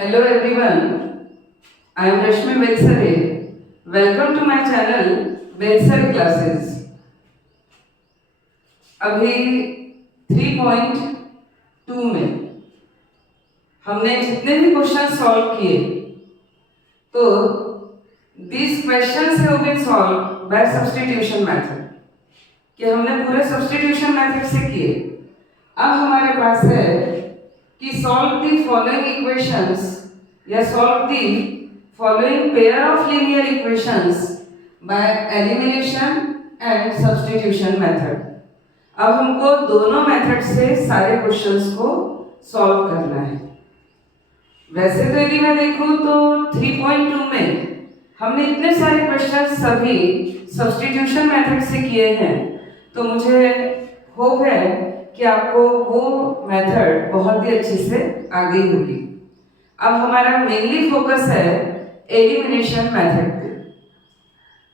Hello everyone, I am Rashmi Belsare. Welcome to my channel Belsare Classes. अभी 3.2 में हमने जितने भी क्वेश्चन सॉल्व किए तो these questions have been solved by substitution method कि हमने पूरे substitution method से किए। अब हमारे पास है कि solve the following equations या solve the following pair of linear equations by elimination and substitution method। अब हमको दोनों मेथड से सारे क्वेश्चंस को सॉल्व करना है। वैसे तो यदि मैं देखूं तो 3.2 में हमने इतने सारे क्वेश्चन सभी सब्स्टिट्यूशन मेथड से किए हैं, तो मुझे होप है कि आपको वो मेथड बहुत ही अच्छे से आ गई होगी। अब हमारा मेनली फोकस है एलिमिनेशन मेथड पे।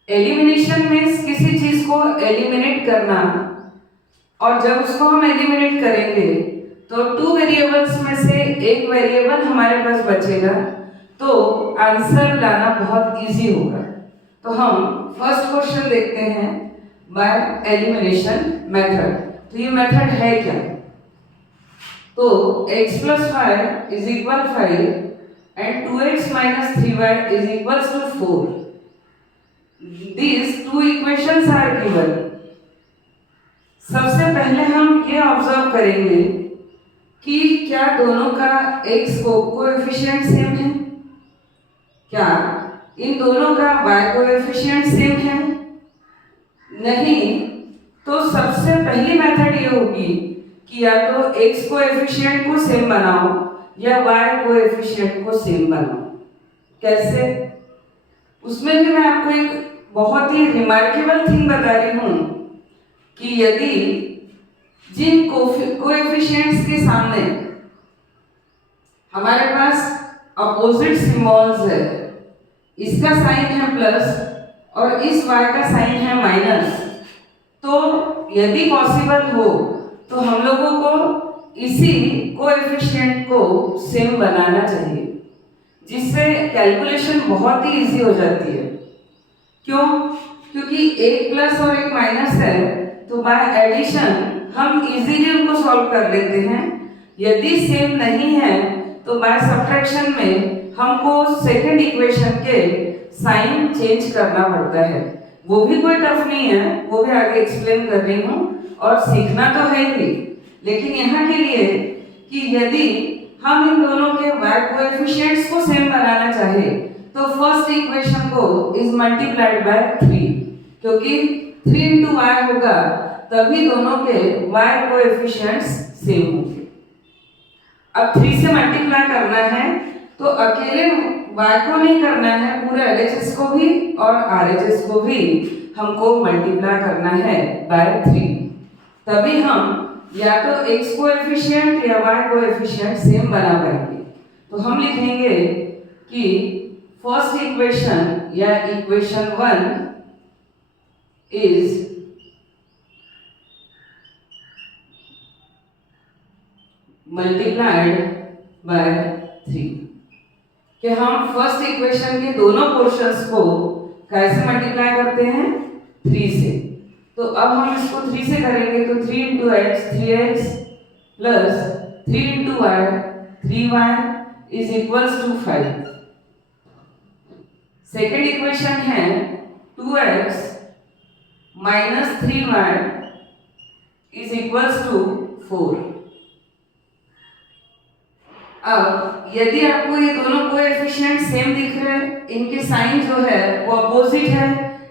एलिमिनेशन मीन्स किसी चीज को एलिमिनेट करना, और जब उसको हम एलिमिनेट करेंगे तो 2 वेरिएबल्स में से एक वेरिएबल हमारे पास बचेगा, तो आंसर लाना बहुत इजी होगा। तो हम फर्स्ट क्वेश्चन देखते हैं बाय एलिमिनेशन मेथड। तो ये मेथड है क्या? तो x + 5 = 5 and 2x - 3y = 4. These two equations are given. सबसे पहले हम ये ऑब्जर्व करेंगे कि क्या दोनों का x कोएफिशिएंट सेम है, क्या इन दोनों का y कोएफिशिएंट सेम है। नहीं तो सबसे पहली मेथड ये होगी कि या तो x कोएफिशिएंट को सेम बनाओ या y कोएफिशिएंट को सेम बनाओ। कैसे? उसमें भी मैं आपको एक बहुत ही रिमार्केबल थिंग बता रही हूँ कि यदि जिन कोएफिशिएंट्स के सामने हमारे पास अपोजिट सिंबल्स है, इसका साइन है प्लस और इस y का साइन है माइनस, तो यदि पॉसिबल हो तो हम लोगों को इसी कोएफिशिएंट को सेम बनाना चाहिए, जिससे कैलकुलेशन बहुत ही इजी हो जाती है। क्यों? क्योंकि एक प्लस और एक माइनस है, तो बाय एडिशन हम इजीली उनको सॉल्व कर लेते हैं। यदि सेम नहीं है तो बाय सब्ट्रैक्शन में हमको सेकंड इक्वेशन के साइन चेंज करना पड़ता है। वो भी कोई टफ नहीं है, वो भी आगे एक्सप्लेन कर रही हूँ, और सीखना तो है ही। लेकिन यहाँ के लिए कि यदि हम इन दोनों के y कोएफिशिएंट्स को सेम बनाना चाहे तो फर्स्ट इक्वेशन को इज मल्टीप्लाइड बाय 3, क्योंकि 3 × y होगा तभी दोनों के y कोएफिशिएंट्स सेम होंगे। अब 3 से मल्टीप्लाई करना है तो अकेले y को नहीं करना है, पूरे LHS को भी और RHS को भी हमको मल्टीप्लाई करना है बाय 3, तभी हम या तो x कोएफिशिएंट या y कोएफिशिएंट सेम बना पाएंगे। तो हम लिखेंगे कि फर्स्ट इक्वेशन या इक्वेशन 1 इज मल्टीप्लाइड बाय 3। कि हम फर्स्ट इक्वेशन के दोनों पोर्शंस को कैसे मल्टीप्लाई करते हैं? 3 से। तो अब हम इसको 3 से करेंगे तो 3 × x 3x plus 3 × y 3y = 5। Second equation है 2x - 3y = 4। अब यदि आपको ये दोनों कोएफिशिएंट सेम दिख रहे हैं, इनके साइन जो है वो अपोजिट है,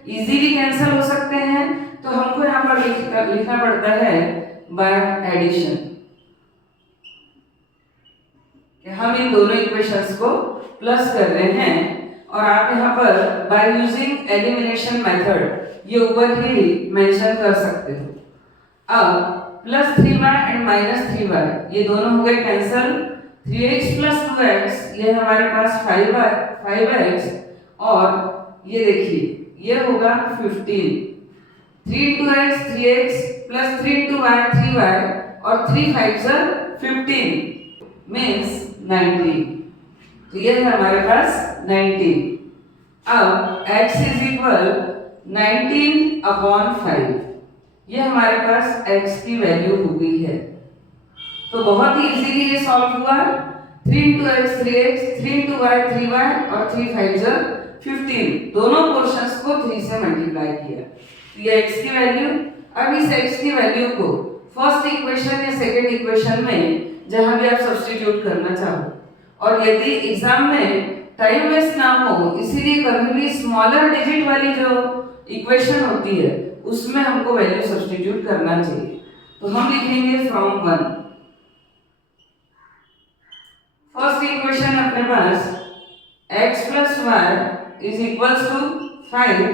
इजीली कैंसिल हो सकते हैं, तो हमको यहाँ पर लिखना पड़ता है बाय एडिशन। हम इन दोनों इक्वेशंस को प्लस कर रहे हैं, और आप यहाँ पर बाय यूजिंग एलिमिनेशन मेथड ये ऊपर ही मेंशन कर सकते हो। अब +3y एंड -3y ये दोनों हो गए कैंसिल। 3x + 2x ये हमारे पास 5x, और ये देखिए ये होगा 15। 3 × x 3x plus 3 × y 3y और 3 5 15 मीन्स 90। तो ये है हमारे पास 19। अब x इज इक्वल 19/5, ये हमारे पास x की वैल्यू हो गई है। तो बहुत ही इजीली ये सॉल्व हुआ। 3 into x 3x, 3 into y 3y और 3 5 15, दोनों पोर्शंस को 3 से मल्टीप्लाई किया। तो ये x की वैल्यू। अब इस x की वैल्यू को फर्स्ट इक्वेशन या सेकंड इक्वेशन में जहां भी आप सब्स्टिट्यूट करना चाहो, और यदि एग्जाम में टाइम वेस्ट ना हो इसीलिए कभी भी स्मॉलर डिजिट वाली जो इक्वेशन होती है उसमें हमको वैल्यू सब्स्टिट्यूट करना चाहिए। तो हम लिखेंगे फ्रॉम 1। फर्स्ट इक्वेशन अपने पास x plus y is equals to 5,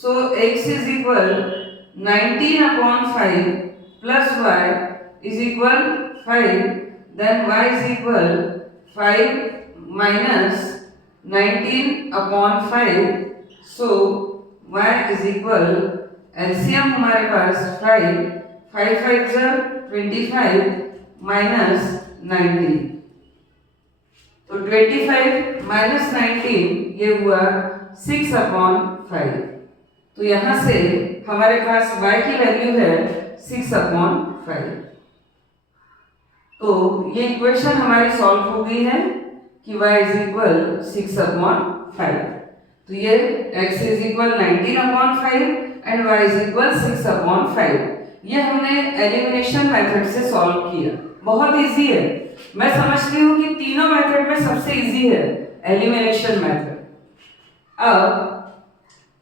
so x is equal 19/5 plus y is equal 5, then y is equal 5 minus 19/5, so y is equal, LCM हमारे पास 5, 5 5 25 minus 19, तो 25 minus 19 ये हुआ 6/5। तो यहाँ से हमारे पास y की वैल्यू है 6/5। तो ये इक्वेशन हमारी सॉल्व हो गई है कि y इज इक्वल 6/5। तो ये x is equal 19/5 and y is equal 6/5। ये हमने एलिमिनेशन मेथड से सॉल्व किया। बहुत इजी है। मैं समझती हूँ कि तीनों मेथड में सबसे इजी है एलिमिनेशन मेथड। अब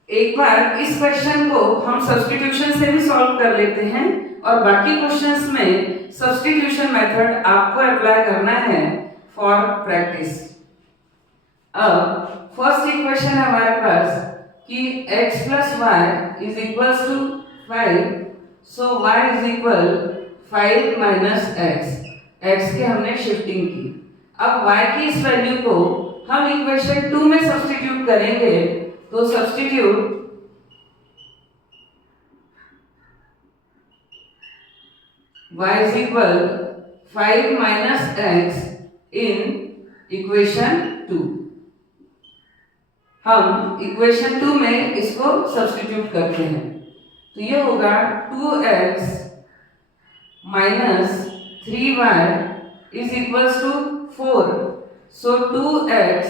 एक बार इस क्वेश्चन को हम सब्स्टिट्यूशन से भी सॉल्व कर लेते हैं और बाकी क्वेश्चंस में सब्स्टिट्यूशन मेथड आपको अप्लाई करना है फॉर प्रैक्टिस। अब फर्स्ट इक्वेशन है हमारे पास कि x plus y is equals to 5, so y is equal 5 minus x। x के हमने शिफ्टिंग की। अब y की इस वैल्यू को हम इक्वेशन 2 में सब्स्टिट्यूट करेंगे, तो substitute y is equal 5 minus x in equation 2। हम इक्वेशन 2 में इसको सब्स्टिट्यूट करते हैं, तो ये होगा 2x minus 3y is equals to 4, so 2x,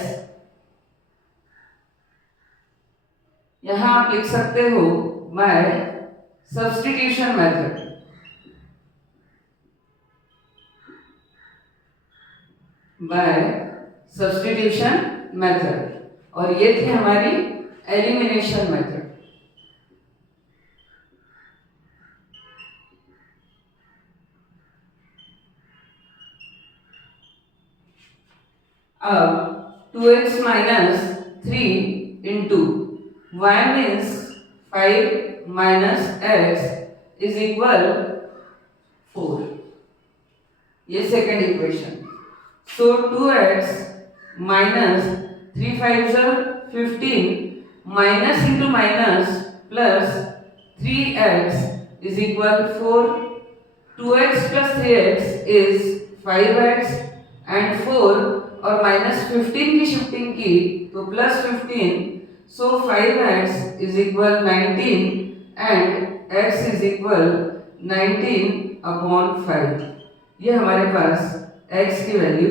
यहाँ आप लिख सकते हो by substitution method. By substitution method, और ये थी हमारी एलिमिनेशन मेथड। अब 2x minus 3 into y means 5 minus x is equal 4, ये second equation. So 2x minus 3 5 15 minus into minus plus 3x is equal 4, 2x plus 3x is 5x and 4 और minus 15 की shifting की तो plus 15, so 5x is equal 19 and x is equal 19/5। ये हमारे पास x की value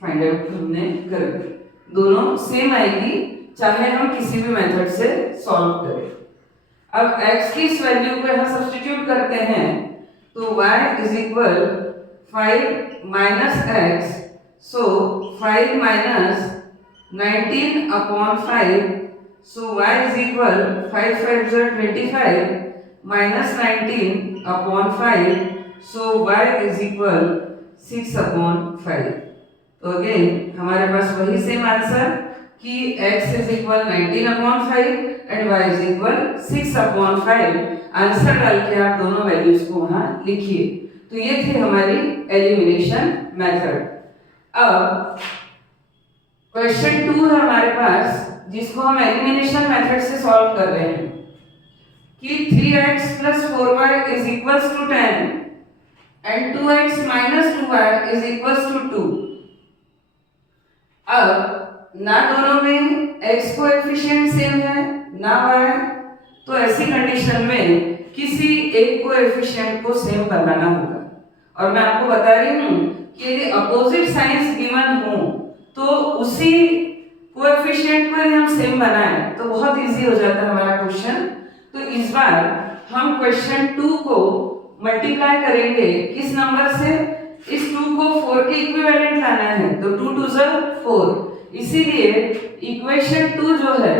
find out हमने कर दी। दोनों सेम आएगी चाहे हम किसी भी मेथड से सॉल्व करें। अब x की इस वैल्यू को यहाँ सब्स्टिट्यूट करते हैं, तो y is equal 5 minus x, so 5 minus 19/5, so y is equal 5 5 25 minus 19/5, so y is equal 6/5। तो अगेन हमारे पास वही सेम आंसर कि x is equal 19/5 and y is equal 6/5। Answer डाल के आप दोनों वैल्यूज को वहां लिखिए। तो ये थी हमारी एलिमिनेशन मेथड। अब क्वेश्चन 2 है हमारे पास जिसको हम एलिमिनेशन मेथड से सॉल्व कर रहे हैं कि 3x plus 4y is equals to 10 and 2x minus 2y is equals to 2। अब ना दोनों में x कोएफिशिएंट सेम है ना y, तो ऐसी कंडीशन में किसी एक कोएफिशिएंट को सेम बनाना होगा। और मैं आपको बता रही हूँ कि यदि अपोजिट साइंस गिवन हो तो उसी कोएफिशिएंट को यदि हम सेम बनाएं तो बहुत इजी हो जाता है हमारा क्वेश्चन। तो इस बार हम क्वेश्चन 2 को मल्टीप्लाई करेंगे किस नंबर से, इस 2 को 4 के इक्विवेलेंट लाना है, तो 2 2 ज़ा 4, इसीलिए इक्वेशन 2 जो है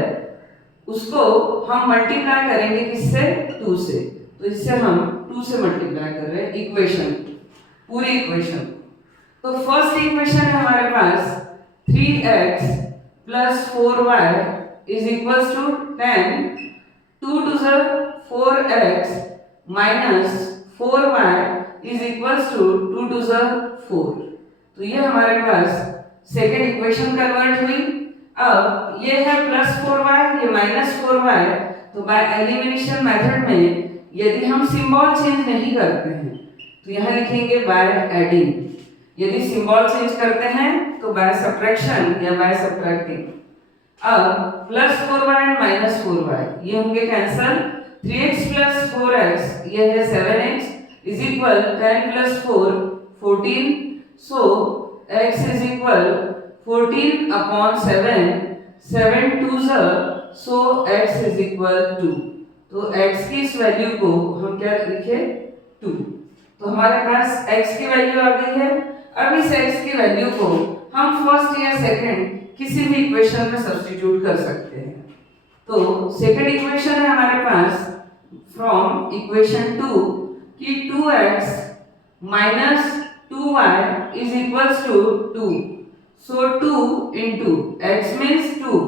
उसको हम मल्टीप्लाई करेंगे किससे, 2 से। तो इससे हम 2 से मल्टीप्लाई कर रहे हैं इक्वेशन, पूरी इक्वेशन। तो फर्स्ट इक्वेशन है हमारे पास 3x plus 4y is equals to 10, 2 2 ज़ा 4x minus 4y is equals to 2 2 ज़ा 4। तो ये हमारे पास सेकेंड इक्वेशन कन्वर्ट हुई। अब ये है प्लस 4y, ये माइनस 4y, तो बाय एलिमिनेशन मेथड में यदि हम सिंबल चेंज नहीं करते हैं तो यहाँ लिखेंगे बाय एडिंग, यदि सिंबल चेंज करते हैं तो बाय सब्ट्रैक्शन या बाय सब्ट्रैक्टिंग। अब plus 4y and minus 4y ये होंगे कैंसल, 3x प्लस 4x ये है 7x is equal 10 plus 4 14, so x is equal 14 upon 7, 7 2 ज़ा, सो x इज इक्वल 2। तो x की इस वैल्यू को हम क्या लिखे, 2। तो हमारे पास x की वैल्यू आ गई है। अब इस x की वैल्यू को हम फर्स्ट या सेकंड किसी भी इक्वेशन में सब्स्टिट्यूट कर सकते हैं। तो सेकंड इक्वेशन है हमारे पास फ्रॉम इक्वेशन 2 कि 2x minus 2y is equals to 2, so 2 into x means 2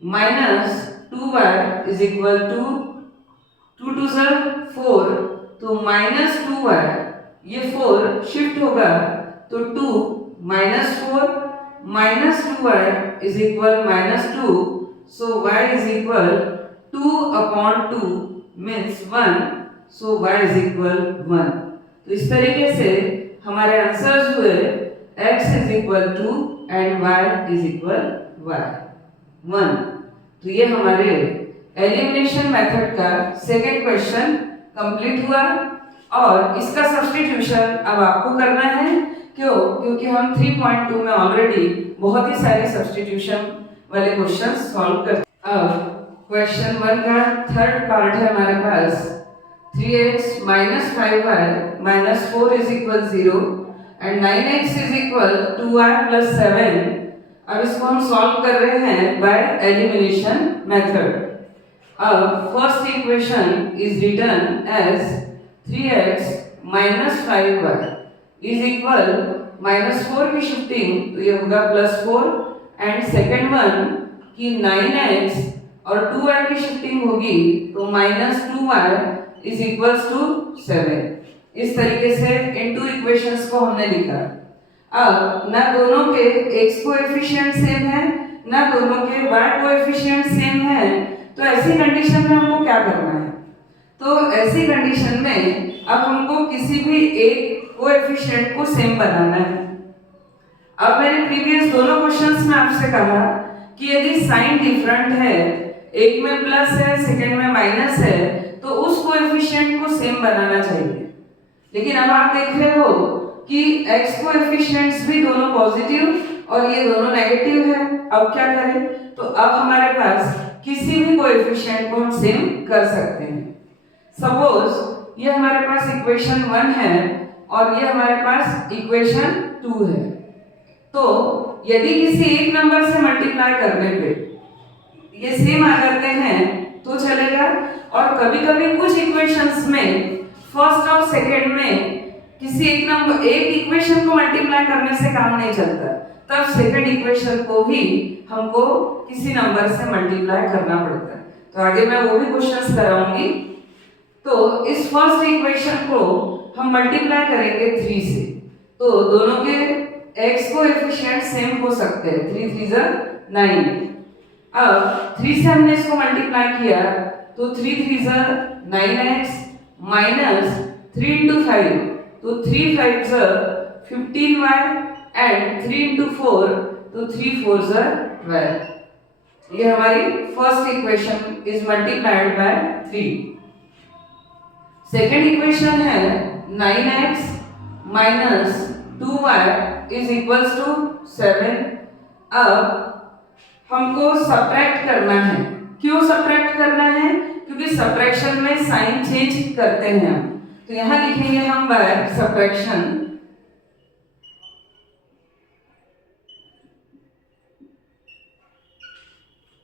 minus 2y is equal to 2 2 ज़ा 4, तो माइनस 2y, ये 4 शिफ्ट होगा तो 2 minus 4 minus 2y is equal minus 2, so y is equal 2 upon 2 means 1, so y is equal 1। तो इस तरीके से हमारे आंसर्स हुए x is equal 2 and y is equal y 1। तो ये हमारे एलिमिनेशन मेथड का सेकेंड क्वेश्चन कंप्लीट हुआ और इसका सब्स्टिट्यूशन अब आपको करना है। क्यों? क्योंकि हम 3.2 में ऑलरेडी बहुत ही सारे सब्स्टिट्यूशन वाले क्वेश्चन सॉल्व कर। अब क्वेश्चन 1 का थर्ड पार्ट है हमारे पास 3x minus 5y minus 4 is equal 0 and 9x is equal 2y plus 7। अब इसको हम सॉल्व कर रहे हैं बाय एलिमिनेशन मेथड। अब first equation is written as 3x minus 5y is equal minus 4 की शिफ्टिंग तो ये होगा प्लस 4 एंड सेकेंड वन की 9x और 2y की शिफ्टिंग होगी तो minus 2y is equals to 7। इस तरीके से इन टू इक्वेशंस को हमने लिखा। अब ना दोनों के x कोएफिशिएंट सेम है ना दोनों के y कोएफिशिएंट सेम है, तो ऐसी कंडीशन में हमको क्या करना है? तो ऐसी कंडीशन में अब हमको किसी भी एक कोएफिशिएंट को सेम बनाना है। अब मैंने प्रीवियस दोनों क्वेश्चंस में आपसे कहा कि यदि साइन डिफरेंट है, एक में प्लस है सेकंड में माइनस है, तो उस कोएफिशिएंट को सेम बनाना चाहिए। लेकिन अब आप देख रहे हो कि x कोएफिशिएंट्स भी दोनों पॉजिटिव और ये दोनों नेगेटिव है। अब क्या करें? तो अब हमारे पास किसी भी कोएफिशिएंट को हम सेम कर सकते हैं। सपोज ये हमारे पास इक्वेशन 1 है और ये हमारे पास इक्वेशन 2 है। तो यदि किसी एक नंबर से मल्टीप्लाई करने पे ये सेम आ जाते हैं तो चलेगा, और कभी-कभी कुछ इक्वेशंस में फर्स्ट और सेकंड में किसी एक इक्वेशन को मल्टीप्लाई करने से काम नहीं चलता, तब सेकंड इक्वेशन को भी हमको किसी नंबर से मल्टीप्लाई करना पड़ता है। तो आगे मैं वो भी क्वेश्चंस कराऊंगी। तो इस फर्स्ट इक्वेशन को हम मल्टीप्लाई करेंगे 3 से, तो दोनों के x कोएफिशिएंट सेम हो सकते हैं, 3 3 ज़ा 9। अब 3 से हमने इसको मल्टीप्लाई किया तो 3 3 ज़ा 9x माइनस 3 into 5 तो 3 5 ज़ा 15y एंड 3 इंटू 4 तो 3 4 12। ये हमारी first equation is multiplied by 3। Second equation है 9x minus 2y is equals to 7। अब हमको सब्ट्रैक्ट करना है। क्यों सब्ट्रैक्ट करना है? क्योंकि सब्ट्रैक्शन में साइन चेंज करते हैं हम। तो यहां लिखेंगे हम बाय सब्ट्रैक्शन।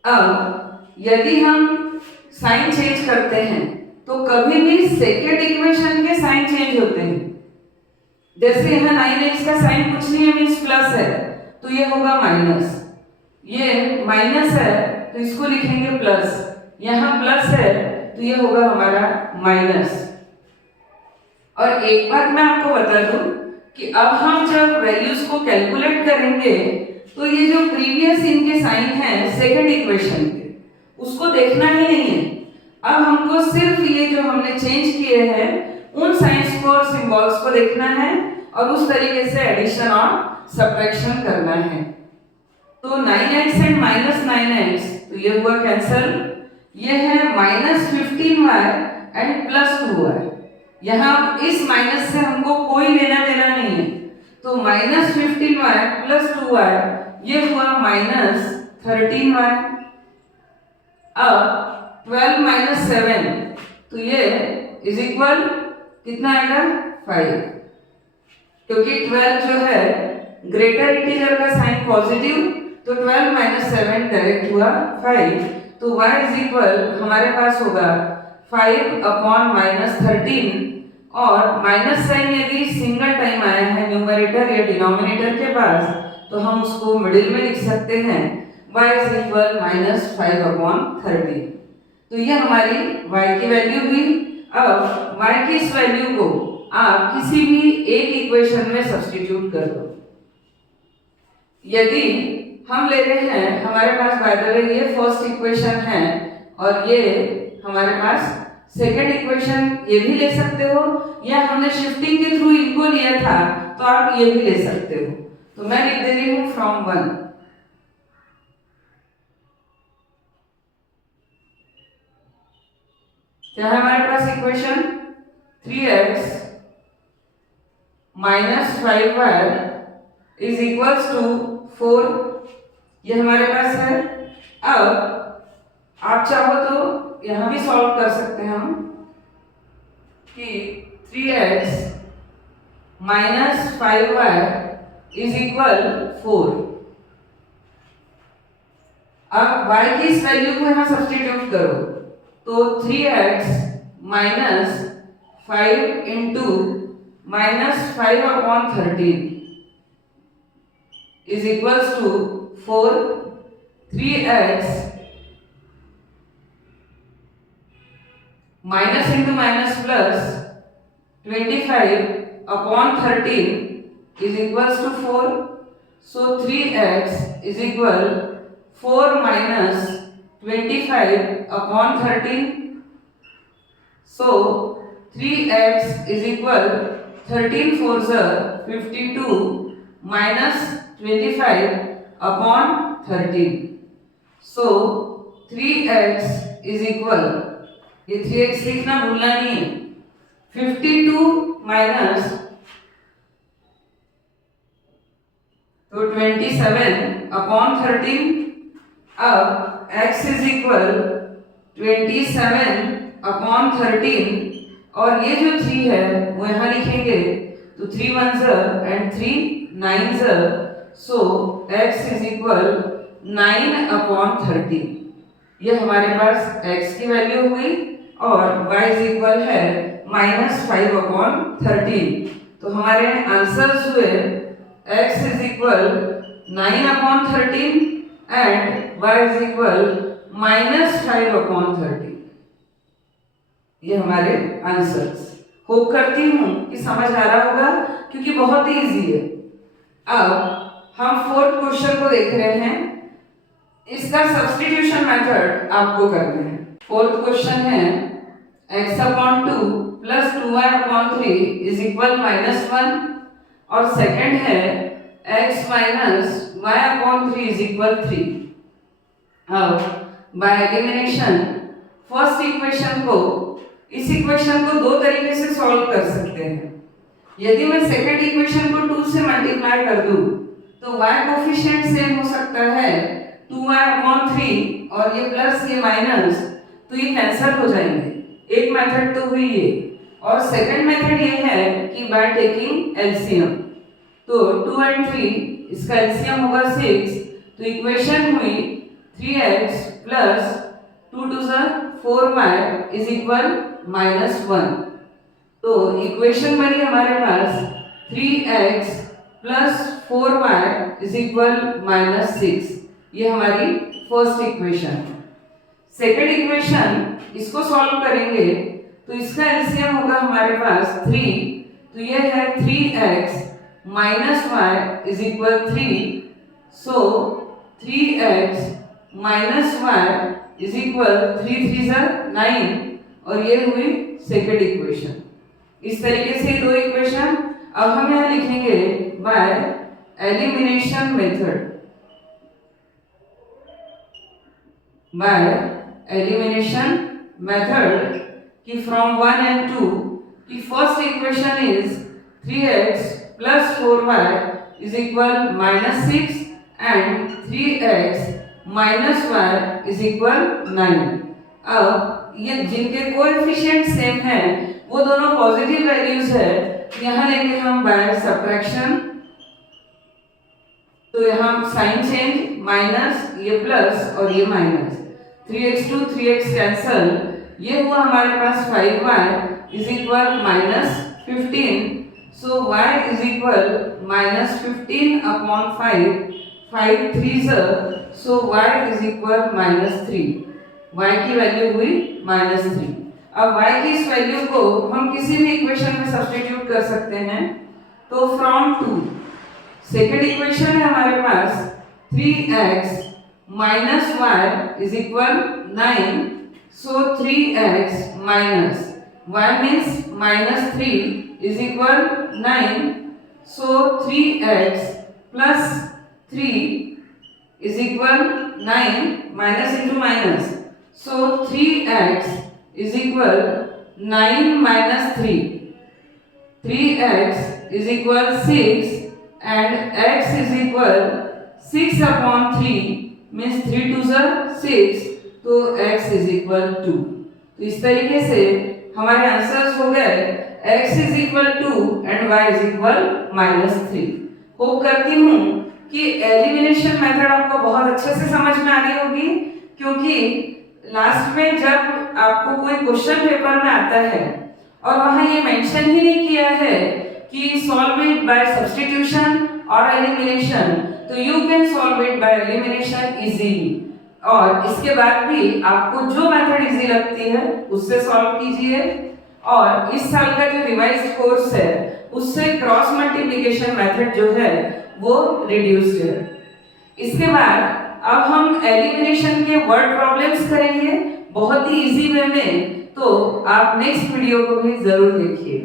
अब यदि हम साइन चेंज करते हैं तो कभी भी सेकेंड इक्वेशन के साइन चेंज होते हैं। जैसे यहाँ 9x का साइन कुछ नहीं है, मीन्स प्लस है, तो ये होगा माइनस। ये माइनस है तो इसको लिखेंगे प्लस। यहाँ प्लस है तो ये होगा हमारा माइनस। और एक बात मैं आपको बता दूं कि अब हम जब वैल्यूज को कैलकुलेट करेंगे तो ये जो प्रीवियस इनके साइन है सेकेंड इक्वेशन के, उसको देखना ही नहीं है। अब हमको सिर्फ ये जो हमने चेंज किए हैं उन साइंस को और सिंबल्स को देखना है और उस तरीके से एडिशन और सब्ट्रैक्शन करना है। तो 9x एंड माइनस 9x तो ये हुआ कैंसल। ये है minus 15y and plus 2y। यहाँ इस माइनस से हमको कोई लेना देना नहीं है, तो माइनस 15y प्लस 2y ये हुआ माइनस 13y। अब 12 माइनस 7 तो ये इज इक्वल कितना आएगा 5, क्योंकि 12 जो है ग्रेटर इंटीजर का साइन पॉजिटिव, तो 12 माइनस 7 डायरेक्ट हुआ 5। तो y इज इक्वल हमारे पास होगा 5 अपॉन माइनस 13। और माइनस साइन यदि सिंगल टाइम आया है न्यूमरेटर या डिनोमिनेटर के पास तो हम उसको मिडिल में लिख सकते हैं, y is equal minus 5 upon 13। तो ये हमारी y की वैल्यू हुई। अब y की इस वैल्यू को आप किसी भी एक इक्वेशन में सब्स्टिट्यूट कर दो। यदि हम ले रहे हैं, हमारे पास बाय द वे ये फर्स्ट इक्वेशन है और ये हमारे पास सेकेंड इक्वेशन, ये भी ले सकते हो या हमने शिफ्टिंग के थ्रू इनको लिया था तो आप ये भी ले सकते हो। तो मैं लिख दे रही हूं फ्रॉम 1। क्या है हमारे पास equation 3x minus 5y is equals to 4। ये हमारे पास है। अब आप चाहो तो यहां भी सॉल्व कर सकते हैं हम कि 3x minus 5y is equal 4। अब y की इस वैल्यू को यहां सब्स्टिट्यूट करो तो 3x minus 5 into minus 5 upon 13 is equals to 4। 3x minus into minus plus 25 upon 13 is equals to 4। So 3x is equal 4 minus 25 upon 13. So 3x is equal 13 fours are 52 minus 25 upon 13. So 3x is equal, ये 3x लिखना भूलना नहीं है, 52 minus तो 27 upon 13। अब x is equal 27 upon 13 और ये जो 3 है वो यहाँ लिखेंगे तो 3 1s and 3 9s, so x is equal 9 upon 13। ये हमारे पास x की वैल्यू हुई और y इज इक्वल है माइनस 5 अपॉन 13। तो हमारे आंसर्स हुए x is equal 9 upon 13 and y is equal minus 5 upon 13। ये हमारे आंसर्स। होप करती हूँ कि समझ आ रहा होगा क्योंकि बहुत ही इजी है। अब हम फोर्थ क्वेश्चन को देख रहे हैं। इसका सब्स्टिट्यूशन मेथड आपको करना है। फोर्थ क्वेश्चन है x upon 2 plus 2y upon 3 is equal -1 और सेकंड है x minus y upon 3 is equal 3। अब बाय एलिमिनेशन फर्स्ट इक्वेशन को, इस इक्वेशन को दो तरीके से सॉल्व कर सकते हैं। यदि मैं सेकंड इक्वेशन को 2 से मल्टीप्लाई कर दूं तो y कोफिशिएंट सेम हो सकता है 2y अपॉन 3 और ये प्लस ये माइनस, तो ये कैंसिल हो जाएंगे। एक मेथड तो हुई ये, और सेकंड मेथड ये है कि बाय टेकिंग एलसीएम। तो 2 and 3 इसका एलसीएम होगा 6, तो इक्वेशन हुई 3x plus 2 to the 4y is equal -1। तो इक्वेशन बनी हमारे पास 3x plus 4y is equal -6। ये हमारी फर्स्ट इक्वेशन। सेकंड इक्वेशन इसको सॉल्व करेंगे तो इसका एलसीएम होगा हमारे पास 3, तो ये है 3x minus y is equal 3। So 3x minus y is equal 3 3 9, और ये हुई सेकंड इक्वेशन। इस तरीके से दो इक्वेशन। अब हम यहाँ लिखेंगे bye elimination method. Bye elimination method कि फ्रॉम 1 and 2 की first equation is 3x plus 4y is equal -6 and 3x minus y is equal 9। अब ये जिनके कोएफिशिएंट सेम है वो दोनों पॉजिटिव वैल्यूज है, यहाँ लेंगे हम बाय सब्ट्रैक्शन। तो यहाँ साइन चेंज, माइनस ये प्लस और ये minus, 3x to 3x cancel, ये हुआ हमारे पास 5y is equal -15। So y is equal -15 upon 5, 5 3 so y is equal -3। y की वैल्यू हुई -3। अब y की इस वैल्यू को हम किसी भी इक्वेशन में सब्स्टिट्यूट कर सकते हैं। तो फ्रॉम 2 सेकेंड इक्वेशन है हमारे पास 3x minus y is equal 9। So 3x minus y means -3 is equal 9। So 3x plus 3 is equal 9, minus into minus, so 3x is equal 9 minus 3, 3x is equal 6 and x is equal 6 upon 3 means 3 2 6, तो x is equal 2। तो इस तरीके से हमारे answers हो गए x is equal 2 and y is equal -3। Hope करती हूँ कि एलिमिनेशन मेथड आपको बहुत अच्छे से समझ में आ रही होगी, क्योंकि लास्ट में जब आपको कोई क्वेश्चन पेपर में आता है और वहाँ ये मेंशन ही नहीं किया है कि सॉल्व इट बाय सब्स्टिट्यूशन और एलिमिनेशन, तो you can solve it by elimination easily. और इसके बाद भी आपको जो मेथड इजी लगती है उससे सॉल्व कीजिए। और इस साल का जो रिवाइज्ड कोर्स है उससे क्रॉस मल्टीप्लिकेशन मेथड जो है वो रिड्यूस्ड है। इसके बाद अब हम एलिमिनेशन के वर्ड प्रॉब्लम्स करेंगे बहुत ही इजी वे में, तो आप नेक्स्ट वीडियो को भी जरूर देखिए।